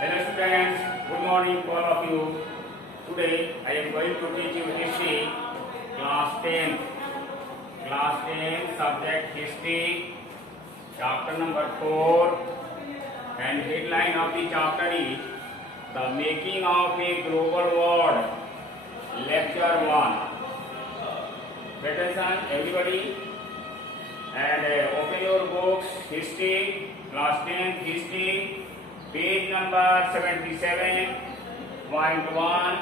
Hello students, good morning to all of you. Today I am going to teach you history, class 10. Class 10 subject history, chapter number 4, and headline of the chapter is The Making of a Global World, lecture 1. Attention everybody, and open your books, history, class 10 history, page number 77.1.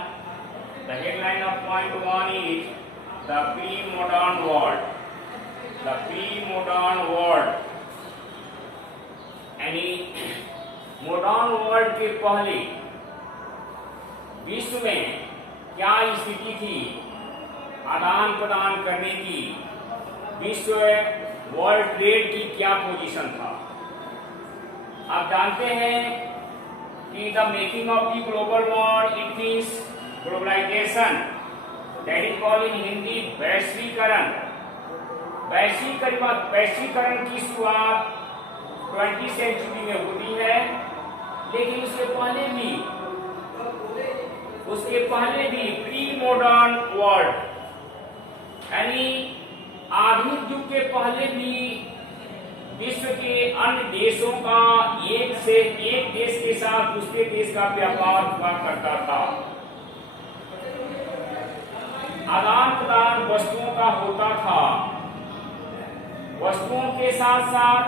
The headline of point 1 is The Pre-Modern World. The Pre-Modern World, यानी modern world के पहले विश्व में क्या स्थिति थी आदान प्रदान करने की, विश्व वर्ल्ड ट्रेड की क्या पोजीशन था। आप जानते हैं कि the making of the global world it means globalization, that is called in Hindi वैश्वीकरण। वैश्वीकरण की शुरुआत 20वीं सेंचुरी में होती है, लेकिन उसके पहले भी प्री मॉडर्न वर्ल्ड यानी आधुनिक युग के पहले भी विश्व के अन्य देशों का एक देश के साथ दूसरे देश का व्यापार हुआ करता था। आदान प्रदान वस्तुओं का होता था। वस्तुओं के साथ साथ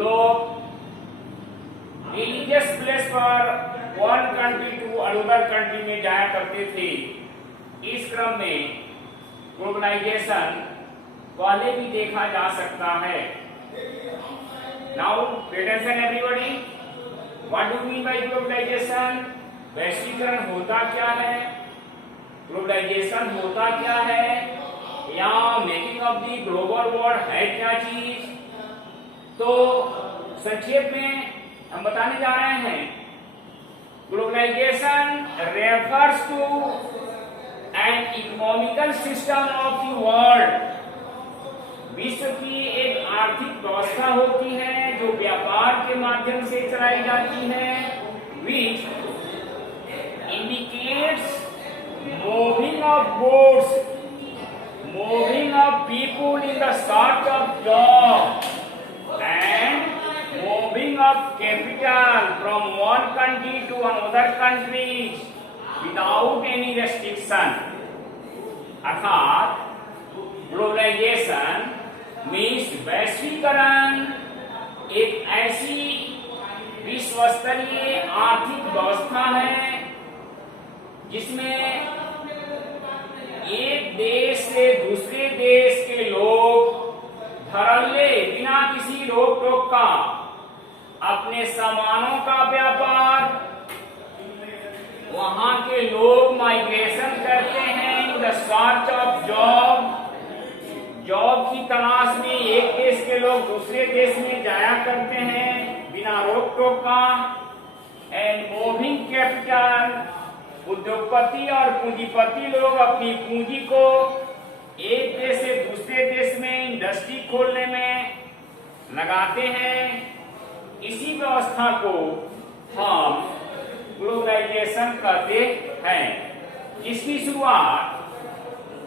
लोग रिलीजियस प्लेस पर one country to another country में जाया करते थे। इस क्रम में ग्लोबलाइजेशन पहले भी देखा जा सकता है। Now attention everybody, what do mean by globalization? वैश्वीकरण होता क्या है, ग्लोबलाइजेशन होता क्या है, या making of the global world है क्या चीज? तो संक्षेप में हम बताने जा रहे हैं, globalization refers to an economical system of the world. विश्व की एक आर्थिक व्यवस्था होती है जो व्यापार के माध्यम से चलाई जाती है, which indicates moving of goods, moving of people in the search of job and moving of capital from one country to another country without any restriction। अर्थात ग्लोबलाइजेशन मीन्स वैश्वीकरण एक ऐसी विश्व स्तरीय आर्थिक व्यवस्था है जिसमें एक देश से दूसरे देश के लोग धड़ल्ले बिना किसी रोक टोक का अपने सामानों का व्यापार, वहां के लोग माइग्रेशन करते हैं in the search of job, job की तलाश में एक देश के लोग दूसरे देश में जाया करते हैं बिना रोक टोक का। एंड मूविंग कैपिटल, उद्योगपति और पूंजीपति लोग अपनी पूंजी को एक देश से दूसरे देश में इंडस्ट्री खोलने में लगाते हैं। इसी व्यवस्था को हम ग्लोबलाइजेशन कहते हैं, जिसकी शुरुआत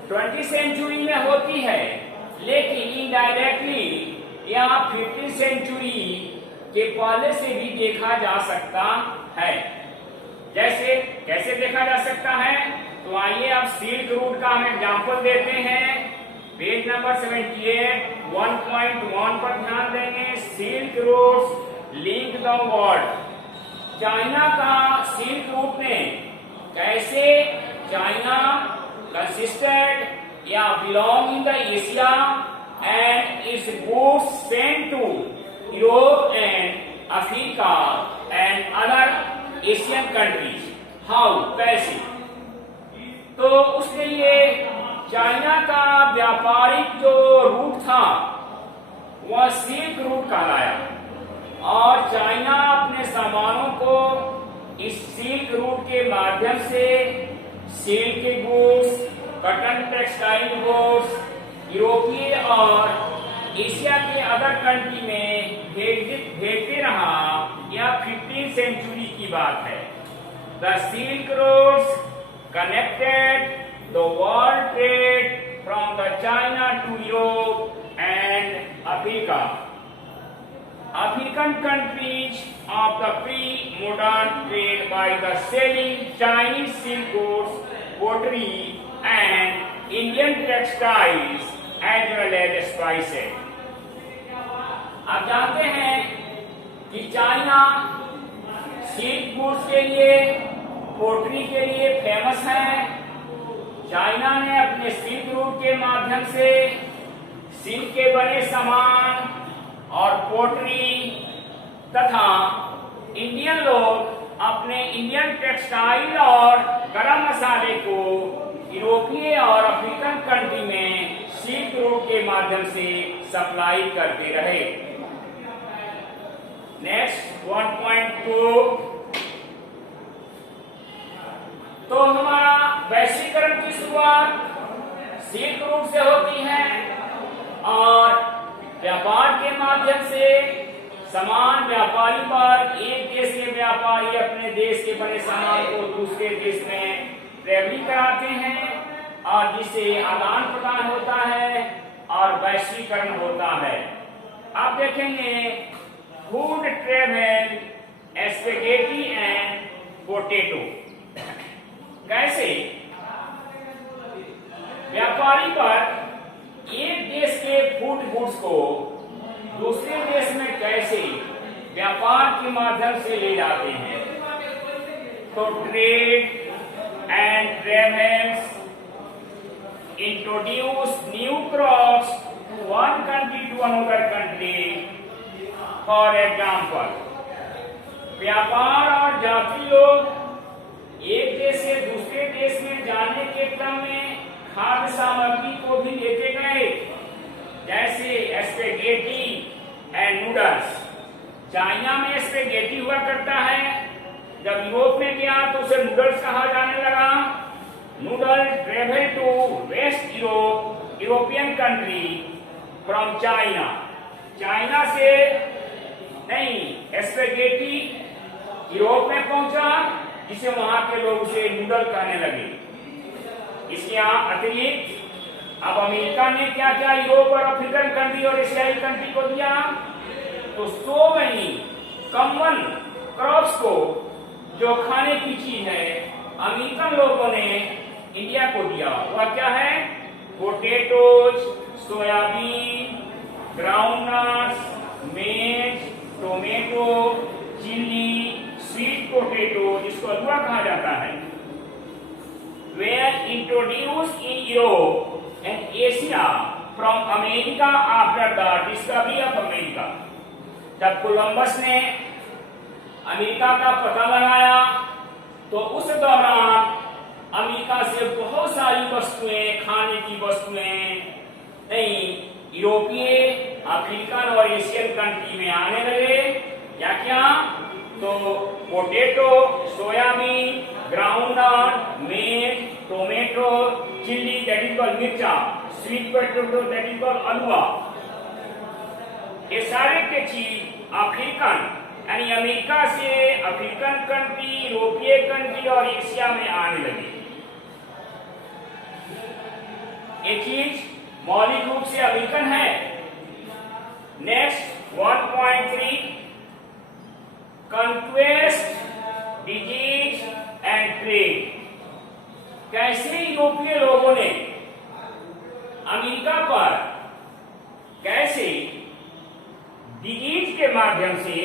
20वीं सेंचुरी में होती है, लेकिन इनडायरेक्टली या 15वीं सेंचुरी के पहले से भी देखा जा सकता है। कैसे देखा जा सकता है? तो आइए अब सिल्क रूट का हम एग्जाम्पल देते हैं। पेज नंबर 78 1.1 पर ध्यान देंगे। Silk routes link the world. China का सिल्क रूट ने कैसे चाइना कंसिस्टेड या belong in the Asia and its goods sent to Europe and Africa and other Asian countries. How, कैसे? तो उसके लिए चाइना का व्यापारिक जो रूट था वह सिल्क रूट कहलाया, और चाइना अपने सामानों को इस सिल्क रूट के माध्यम से सिल्क के गुड्स, कॉटन टेक्सटाइल गुड्स यूरोपीय और एशिया के अदर कंट्री में भेजते रहा। यह 15वीं सेंचुरी की बात है। The silk roads connected the world trade from the China to Europe and Africa. African countries of the pre-modern trade by the selling Chinese silk goods, pottery and Indian textiles as well as spices। आप जानते हैं कि China silk goods के लिए, pottery के लिए famous है। China ने अपने सिल्क रूट के माध्यम से सिल्क के बने सामान और पोट्री तथा इंडियन लोग अपने इंडियन टेक्सटाइल और गरम मसाले को यूरोपीय और अफ्रीकन कंट्री में सिल्क रूट के माध्यम से सप्लाई करते रहे। नेक्स्ट 1.2, तो हमारा वैश्वीकरण की शुरुआत सिल्क रूट से होती है और व्यापार के माध्यम से सामान व्यापारी पर, एक देश के व्यापारी अपने देश के बने सामान को दूसरे देश में ट्रेवलिंग कराते हैं और जिससे आदान प्रदान होता है और वैश्वीकरण होता है। आप देखेंगे food travel, spaghetti and potato. कैसे व्यापारी पर एक देश के फूड गुड्स को दूसरे देश में कैसे व्यापार के माध्यम से ले जाते हैं। तो trade and travels introduce new crops one country to another country. For example, व्यापार और जाति लोग एक देश से दूसरे देश में जाने के क्रम में खाद्य सामग्री को भी लेते गए, जैसे स्पैगेटी एंड नूडल्स। चाइना में स्पैगेटी हुआ करता है, जब यूरोप में गया तो उसे नूडल्स कहा जाने लगा। Noodle travel to west Europe, European country from China. China से नहीं, स्पैगेटी यूरोप में पहुंचा, जिसे वहां के लोग उसे नूडल कहने लगे। इसके अतिरिक्त अब अमेरिका ने क्या क्या यूरोप और अफ्रीकन कंट्री और एशियाई कंट्री को दिया, तो सो मैनी कॉमन क्रॉप्स को, जो खाने की चीज है, अमेरिकन लोगों ने इंडिया को दिया। वह क्या है? पोटैटोज, सोयाबीन, ग्राउंडनट्स, मेज, टोमेटो, चिल्ली, स्वीट पोटैटो, जिसको हलवा कहा जाता है, were introduced in Europe and Asia from America after the discovery of America। जब कोलंबस ने अमेरिका का पता लगाया तो उस दौरान अमेरिका से बहुत सारी वस्तुएं, खाने की वस्तुएं नहीं यूरोपीय, अफ्रीकन और एशियन कंट्री में आने लगे। क्या तो potato, soybean, groundnut, maize, tomato, chilli that is called मिर्चा, sweet potato that is called हलवा। ये सारे के चीज अफ्रीकन यानी अमेरिका से अफ्रीकन कंट्री, यूरोपीय कंट्री और एशिया में आने लगी। ये चीज मौलिक रूप से अमेरिकन है। Next 1.3, conquest, disease and trade. कैसे यूरोपीय लोगों ने अमेरिका पर कैसे डिजीज के माध्यम से,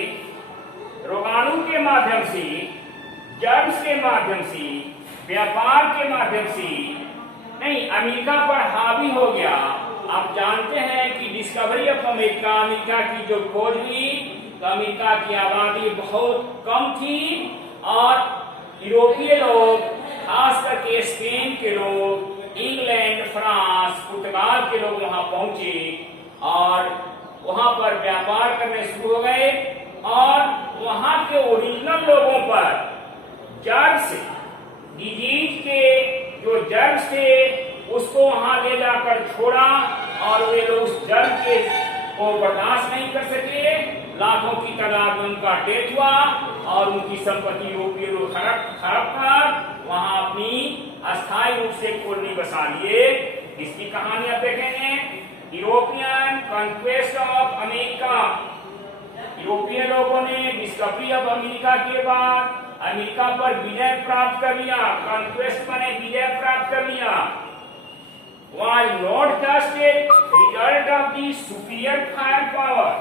रोगाणु के माध्यम से, जर्म्स के माध्यम से, व्यापार के माध्यम से नहीं अमेरिका पर हावी हो गया। आप जानते हैं कि डिस्कवरी ऑफ अमेरिका, अमेरिका की जो खोज हुई तो अमेरिका की आबादी बहुत कम थी और यूरोपीय लोग, खास करके स्पेन के लोग, इंग्लैंड, फ्रांस, पुर्तगाल के लोग वहां पहुंचे और वहां पर व्यापार करने शुरू हो गए और वहां के ओरिजिनल लोगों पर जर्म्स, डिजीज के जो जर्म्स थे उसको वहां ले जाकर छोड़ा और वे लोग उस जर्म के को बर्दाश्त नहीं कर सके, लाखों की तादाद में उनका डेथ हुआ और उनकी संपत्ति यूरोपीय लोग हड़प कर वहां अपनी अस्थायी रूप से कॉलोनी बसा लिए। इसकी कहानी आप देखेंगे, यूरोपियन कॉन्क्वेस्ट ऑफ अमेरिका। यूरोपीय लोगों ने डिस्कवरी ऑफ अमेरिका के बाद अमेरिका पर विजय प्राप्त कर लिया। कॉन्क्वेस्ट माने विजय प्राप्त कर लिया। was not just a result of the superior fire power,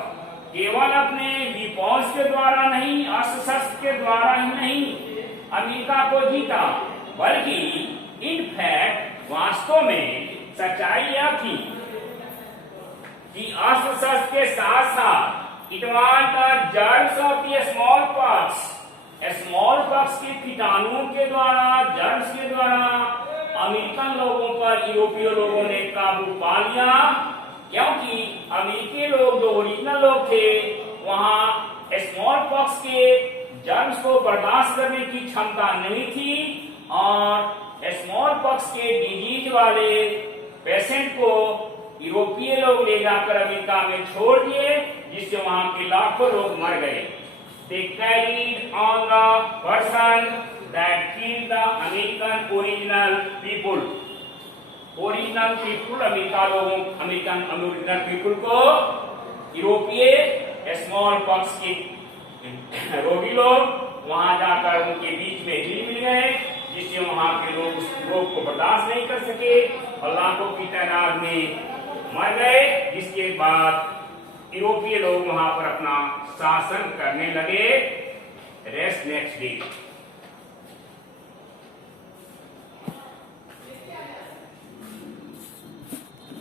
केवल अपने विपौंस के द्वारा नहीं, अस्त्र के द्वारा ही नहीं अमेरिका को जीता, बल्कि इन फैक्ट वास्तव में सच्चाई यह थी कि अस्त्र के साथ साथ it was the germs of the small pox के कीटाणुओं के द्वारा, जर्म्स के द्वारा अमेरिकन लोगों पर यूरोपीय लोगों ने काबू पा लिया, क्योंकि अमेरिकी लोग जो ओरिजिनल लोग थे वहां स्मॉल पॉक्स के जर्म्स को बर्दाश्त करने की क्षमता नहीं थी और स्मॉल पॉक्स के डिजीज वाले पेशेंट को यूरोपीय लोग ले जाकर अमेरिका में छोड़ दिए, जिससे वहां के लाखों लोग मर गए। They carried on the person that killed the American original people. Original people American original people को यूरोपीय स्मॉल पॉक्स के रोगी लोग वहां जाकर उनके बीच में हिल मिल गए, जिससे वहां के लोग उस रोग को बर्दाश्त नहीं कर सके और लाखों की तादाद में मर गए। जिसके बाद यूरोपीय लोग वहां पर अपना शासन करने लगे। Rest next day.